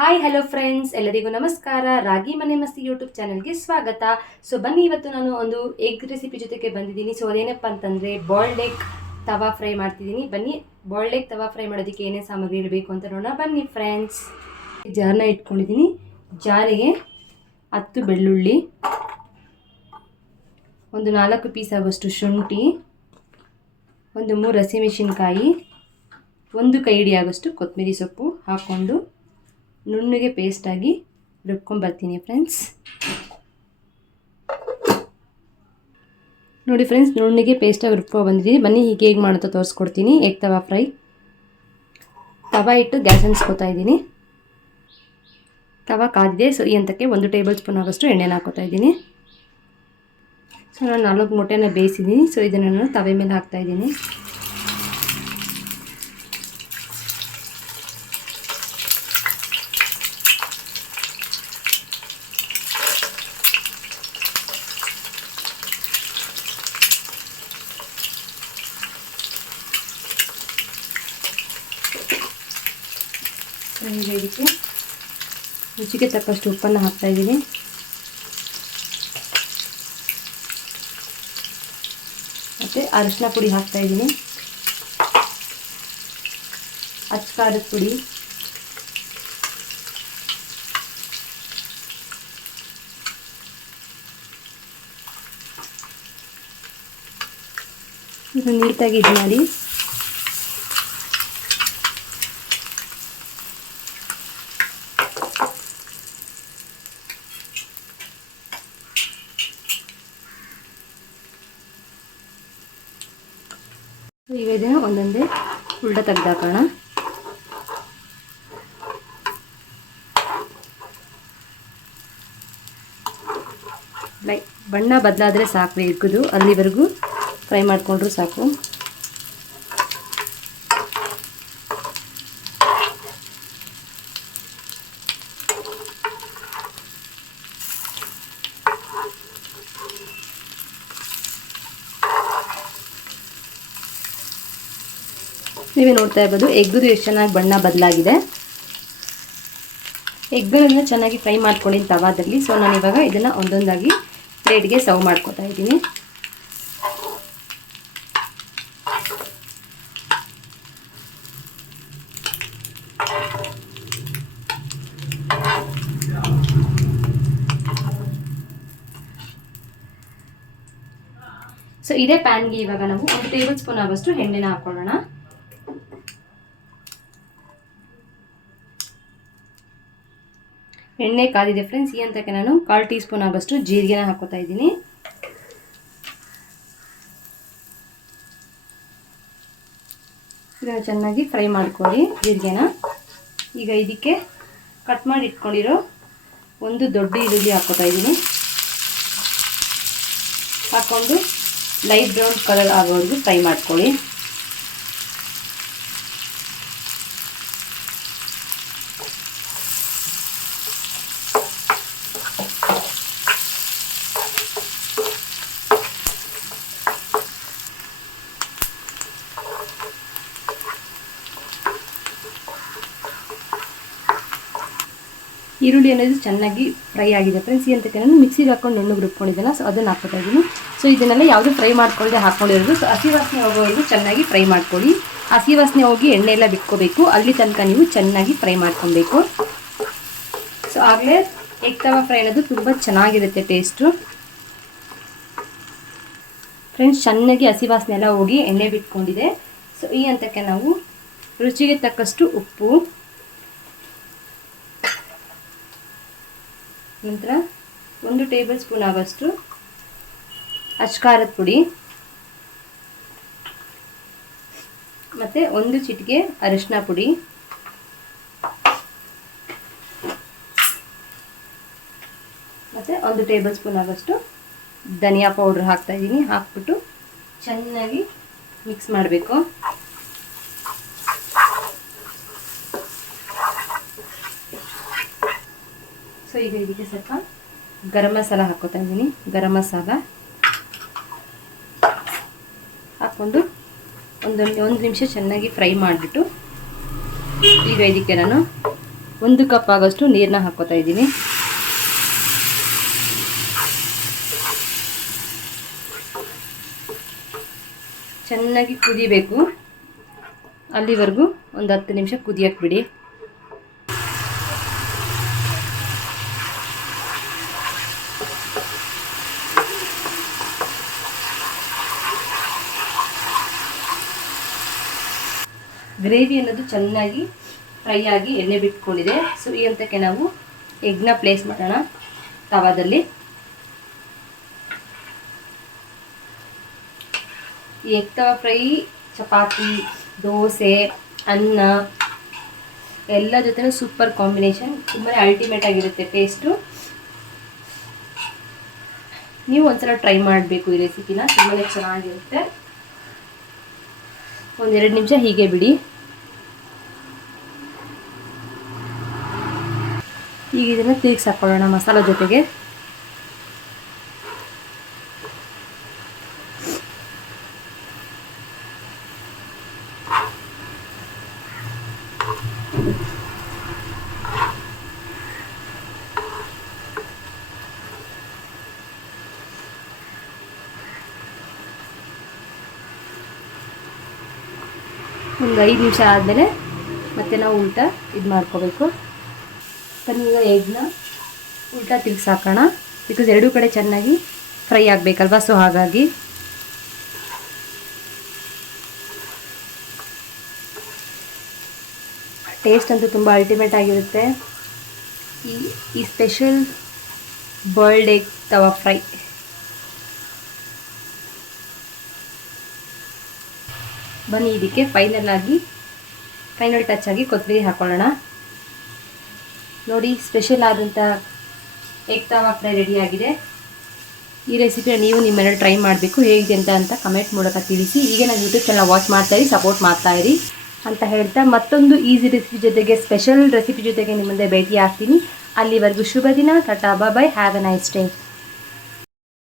Hi hello friends, ಎಲ್ಲರಿಗೂ ನಮಸ್ಕಾರ. ರಾಗಿ ಮನೆ ಮಸ್ತಿ ಯೂಟ್ಯೂಬ್ ಚಾನಲ್ಗೆ ಸ್ವಾಗತ. ಸೊ ಬನ್ನಿ, ಇವತ್ತು ನಾನು ಒಂದು ಎಗ್ ರೆಸಿಪಿ ಜೊತೆಗೆ ಬಂದಿದ್ದೀನಿ. ಸೊ ಅದೇನಪ್ಪ ಅಂತಂದರೆ ಬಾಯ್ಲ್ಡ್ ಎಗ್ ತವಾ ಫ್ರೈ ಮಾಡ್ತಿದ್ದೀನಿ. ಬನ್ನಿ, ಬಾಯ್ಲ್ಡ್ ಎಗ್ ತವಾ ಫ್ರೈ ಮಾಡೋದಕ್ಕೆ ಏನೇ ಸಾಮಗ್ರಿ ಇರಬೇಕು ಅಂತ ನೋಡೋಣ. ಬನ್ನಿ ಫ್ರೆಂಡ್ಸ್. ಜಾರ್ನ ಇಟ್ಕೊಂಡಿದ್ದೀನಿ. ಜಾರಿಗೆ 10 ಬೆಳ್ಳುಳ್ಳಿ, ಒಂದು 4 ಪೀಸ್ ಆಗೋಷ್ಟು ಶುಂಠಿ, ಒಂದು 3 ಹಸಿಮೆಣಸಿನ್ಕಾಯಿ, 1 ಕೈ ಹಿಡಿ ಆಗೋಷ್ಟು ಕೊತ್ತಂಬರಿ ಸೊಪ್ಪು ಹಾಕ್ಕೊಂಡು ನುಣ್ಣಗೆ ಪೇಸ್ಟಾಗಿ ರುಬ್ಕೊಂಡ್ಬರ್ತೀನಿ ಫ್ರೆಂಡ್ಸ್. ನೋಡಿ ಫ್ರೆಂಡ್ಸ್, ನುಣ್ಣಗೆ ಪೇಸ್ಟಾಗಿ ರುಬ್ಕೊಂಡ್ಬಂದಿದ್ದೀನಿ. ಬನ್ನಿ ಈಗ ಹೇಗೆ ಮಾಡುತ್ತಾ ತೋರಿಸ್ಕೊಡ್ತೀನಿ. ಎಗ್ ತವಾ ಫ್ರೈ. ತವಾ ಇಟ್ಟು ಗ್ಯಾಸ್ ಹಂಚ್ಕೋತಾ ಇದ್ದೀನಿ. ತವಾ ಕಾದಿದೆ. ಸೊ ಈ ಹಂತಕ್ಕೆ 1 ಟೇಬಲ್ ಸ್ಪೂನ್ ಆಗೋಷ್ಟು ಎಣ್ಣೆನ ಹಾಕೋತಾ ಇದ್ದೀನಿ. ಸೊ ನಾನು 4 ಮೊಟ್ಟೆನ ಬೇಯಿಸಿದ್ದೀನಿ. ಸೊ ಇದನ್ನು ನಾನು ತವೆ ಮೇಲೆ ಹಾಕ್ತಾ ಇದ್ದೀನಿ. ಈಗ ಇದಕ್ಕೆ ರುಚಿಗೆ ತಕ್ಕಷ್ಟು ಉಪ್ಪನ್ನು ಹಾಕ್ತಾ ಇದ್ದೀನಿ. ಮತ್ತು ಅರಿಶಿನ ಪುಡಿ ಹಾಕ್ತಾ ಇದ್ದೀನಿ. ಅಚ್ಚ ಖಾರದ ಪುಡಿ, ಇದು ನೀಟಾಗಿ ಇದು ಮಾಡಿ ಇವೇದೇ ಒಂದೊಂದೇ ಉಲ್ಟ ತೆಗೆದಾಕೋಣ. ಬಣ್ಣ ಬದಲಾದರೆ ಸಾಕು, ಎಗ್ಗದು ಅಲ್ಲಿವರೆಗೂ ಫ್ರೈ ಮಾಡಿಕೊಂಡ್ರೂ ಸಾಕು. ನೀವೇ ನೋಡ್ತಾ ಇರ್ಬೋದು ಎಗ್ಗದು ಎಷ್ಟು ಚೆನ್ನಾಗಿ ಬಣ್ಣ ಬದಲಾಗಿದೆ. ಎಗ್ಗಳನ್ನು ಚೆನ್ನಾಗಿ ಫ್ರೈ ಮಾಡ್ಕೊಂಡಿದ್ದೀನಿ ತವಾದಲ್ಲಿ. ಸೊ ನಾನು ಇವಾಗ ಇದನ್ನು ಒಂದೊಂದಾಗಿ ಪ್ಲೇಟ್ಗೆ ಸರ್ವ್ ಮಾಡ್ಕೊತಾ ಇದ್ದೀನಿ. ಸೊ ಇದೇ ಪ್ಯಾನ್ಗೆ ಇವಾಗ ನಾವು 1 ಟೇಬಲ್ ಸ್ಪೂನ್ ಆಗೋಷ್ಟು ಎಣ್ಣೆನ ಹಾಕೊಳ್ಳೋಣ. ಎಣ್ಣೆ ಕಾದಿದೆ ಫ್ರೆಂಡ್ಸ್. ಈ ಹಂತಕ್ಕೆ ನಾನು 1/4 ಟೀ ಸ್ಪೂನ್ ಆಗೋಷ್ಟು ಜೀರಿಗೆನ ಹಾಕೋತಾ ಇದ್ದೀನಿ. ಇದನ್ನು ಚೆನ್ನಾಗಿ ಫ್ರೈ ಮಾಡ್ಕೊಳ್ಳಿ ಜೀರಿಗೆನ. ಈಗ ಇದಕ್ಕೆ ಕಟ್ ಮಾಡಿ ಇಟ್ಕೊಂಡಿರೋ 1 ದೊಡ್ಡ ಈರುಳ್ಳಿ ಹಾಕೋತಾ ಇದ್ದೀನಿ. ಹಾಕ್ಕೊಂಡು ಲೈಟ್ ಬ್ರೌನ್ ಕಲರ್ ಆಗೋವರೆಗೂ ಫ್ರೈ ಮಾಡ್ಕೊಳ್ಳಿ. ಈರುಳ್ಳಿ ಅನ್ನೋದು ಚೆನ್ನಾಗಿ ಫ್ರೈ ಆಗಿದೆ ಫ್ರೆಂಡ್ಸ್. ಈ ಹಂತಕ್ಕೆ ನಾನು ಮಿಕ್ಸಿಗೆ ಹಾಕೊಂಡು ನುಣ್ಣಗೆ ರುಬ್ಕೊಂಡಿದ್ದೆಲ್ಲ, ಸೊ ಅದನ್ನು ಹಾಕ್ಕೊತಾ ಇದ್ದೀನಿ. ಸೊ ಇದನ್ನೆಲ್ಲ ಯಾವುದೂ ಫ್ರೈ ಮಾಡ್ಕೊಳ್ಳದೆ ಹಾಕ್ಕೊಂಡಿರೋದು. ಸೊ ಹಸಿ ವಾಸನೆ ಹೋಗೋವರೆಗೂ ಚೆನ್ನಾಗಿ ಫ್ರೈ ಮಾಡ್ಕೊಳ್ಳಿ. ಹಸಿ ವಾಸನೆ ಹೋಗಿ ಎಣ್ಣೆ ಎಲ್ಲ ಬಿಟ್ಕೋಬೇಕು. ಅಲ್ಲಿ ತನಕ ನೀವು ಚೆನ್ನಾಗಿ ಫ್ರೈ ಮಾಡ್ಕೊಬೇಕು. ಸೊ ಆಗಲೇ ಎಗ್ ತವಾ ಫ್ರೈ ಅನ್ನೋದು ತುಂಬ ಚೆನ್ನಾಗಿರುತ್ತೆ ಟೇಸ್ಟು ಫ್ರೆಂಡ್ಸ್. ಚೆನ್ನಾಗಿ ಹಸಿ ವಾಸನೆ ಎಲ್ಲ ಹೋಗಿ ಎಣ್ಣೆ ಬಿಟ್ಕೊಂಡಿದೆ. ಸೊ ಈ ಹಂತಕ್ಕೆ ನಾವು ರುಚಿಗೆ ತಕ್ಕಷ್ಟು ಉಪ್ಪು, ನಂತರ 1 ಟೇಬಲ್ ಸ್ಪೂನ್ ಆಗೋಷ್ಟು ಅಚ್ಚ ಖಾರದ ಪುಡಿ, ಮತ್ತು 1 ಚಿಟಿಕೆ ಅರಿಶಿನ ಪುಡಿ, ಮತ್ತು 1 ಟೇಬಲ್ ಸ್ಪೂನ್ ಆಗೋಷ್ಟು ಧನಿಯಾ ಪೌಡ್ರ್ ಹಾಕ್ತಾ ಇದ್ದೀನಿ. ಹಾಕ್ಬಿಟ್ಟು ಚೆನ್ನಾಗಿ ಮಿಕ್ಸ್ ಮಾಡಬೇಕು. ಸೊ ಈಗ ಇದಕ್ಕೆ ಸ್ವಲ್ಪ ಗರಂ ಮಸಾಲ ಹಾಕೋತಾ ಇದ್ದೀನಿ. ಗರಂ ಮಸಾಲ ಹಾಕ್ಕೊಂಡು ಒಂದು ನಿಮಿಷ ಚೆನ್ನಾಗಿ ಫ್ರೈ ಮಾಡಿಬಿಟ್ಟು ಈಗ ಇದಕ್ಕೆ ನಾನು 1 ಕಪ್ ಆಗೋಷ್ಟು ನೀರನ್ನ ಹಾಕ್ಕೋತಾ ಇದ್ದೀನಿ. ಚೆನ್ನಾಗಿ ಕುದಿಬೇಕು, ಅಲ್ಲಿವರೆಗೂ ಒಂದು 10 ನಿಮಿಷ ಕುದಿಯಕ್ಕೆ ಬಿಡಿ. ಗ್ರೇವಿ ಅನ್ನೋದು ಚೆನ್ನಾಗಿ ಫ್ರೈ ಆಗಿ ಎಣ್ಣೆ ಬಿಟ್ಕೊಂಡಿದೆ. ಸೊ ಈ ಹಂತಕ್ಕೆ ನಾವು ಎಗ್ನ ಪ್ಲೇಸ್ ಮಾಡೋಣ ತವಾದಲ್ಲಿ. ಈ ಎಗ್ ತವಾ ಫ್ರೈ ಚಪಾತಿ, ದೋಸೆ, ಅನ್ನ ಎಲ್ಲ ಜೊತೆನೂ ಸೂಪರ್ ಕಾಂಬಿನೇಷನ್, ತುಂಬಾ ಅಲ್ಟಿಮೇಟ್ ಆಗಿರುತ್ತೆ ಟೇಸ್ಟು. ನೀವು ಒಂದ್ಸಲ ಟ್ರೈ ಮಾಡಬೇಕು ಈ ರೆಸಿಪಿನ, ತುಂಬಾ ಚೆನ್ನಾಗಿರುತ್ತೆ. 1-2 ನಿಮಿಷ ಹೀಗೆ ಬಿಡಿ. ಈಗ ಇದನ್ನು ತಿರುಗಿಸಿ ಹಾಕೊಳ್ಳೋಣ ಮಸಾಲ ಜೊತೆಗೆ. ಒಂದು 5 ನಿಮಿಷ ಆದಮೇಲೆ ಮತ್ತೆ ನಾವು ಉಲ್ಟಾ ಇದು ಮಾಡ್ಕೋಬೇಕು. ಬನ್ನಿ ಈಗ ಎಗ್ನ ಉಲ್ಟಾ ತಿರುಗಿಸಿ ಹಾಕೋಣ, ಬಿಕಾಸ್ ಎರಡೂ ಕಡೆ ಚೆನ್ನಾಗಿ ಫ್ರೈ ಆಗಬೇಕಲ್ವ. ಸೊ ಹಾಗಾಗಿ ಟೇಸ್ಟ್ ಅಂತೂ ತುಂಬ ಅಲ್ಟಿಮೇಟ್ ಆಗಿರುತ್ತೆ ಈ ಸ್ಪೆಷಲ್ ಬಾಯ್ಲ್ಡ್ ಎಗ್ ತವಾ ಫ್ರೈ. ಬನ್ನಿ ಇದಕ್ಕೆ ಫೈನಲ್ ಟಚ್ ಆಗಿ ಕೊತ್ತಂಬರಿ ಹಾಕೊಳ್ಳೋಣ. ನೋಡಿ, ಸ್ಪೆಷಲ್ ಆದಂಥ ಎಗ್ ತವಾ ಫ್ರೈ ರೆಡಿಯಾಗಿದೆ. ಈ ರೆಸಿಪಿನ ನೀವು ನಿಮ್ಮ ಮನೇಲಿ ಟ್ರೈ ಮಾಡಬೇಕು, ಹೇಗಿದೆ ಅಂತ ಕಮೆಂಟ್ ಮೂಲಕ ತಿಳಿಸಿ. ಹೀಗೆ ನಾನು ಯೂಟ್ಯೂಬ್ ಚಾನಲ್ ವಾಚ್ ಮಾಡ್ತಾಯಿರಿ, ಸಪೋರ್ಟ್ ಮಾಡ್ತಾಯಿರಿ ಅಂತ ಹೇಳ್ತಾ ಮತ್ತೊಂದು ಈಸಿ ರೆಸಿಪಿ ಜೊತೆಗೆ, ಸ್ಪೆಷಲ್ ರೆಸಿಪಿ ಜೊತೆಗೆ ನಿಮ್ಮ ಮುಂದೆ ಭೇಟಿ ಆಗ್ತೀನಿ. ಅಲ್ಲಿವರೆಗೂ ಶುಭ ದಿನ. ಟಾಟಾ, ಬಾಯ್, ಹ್ಯಾವ್ ಎ ನೈಸ್ ಡೇ.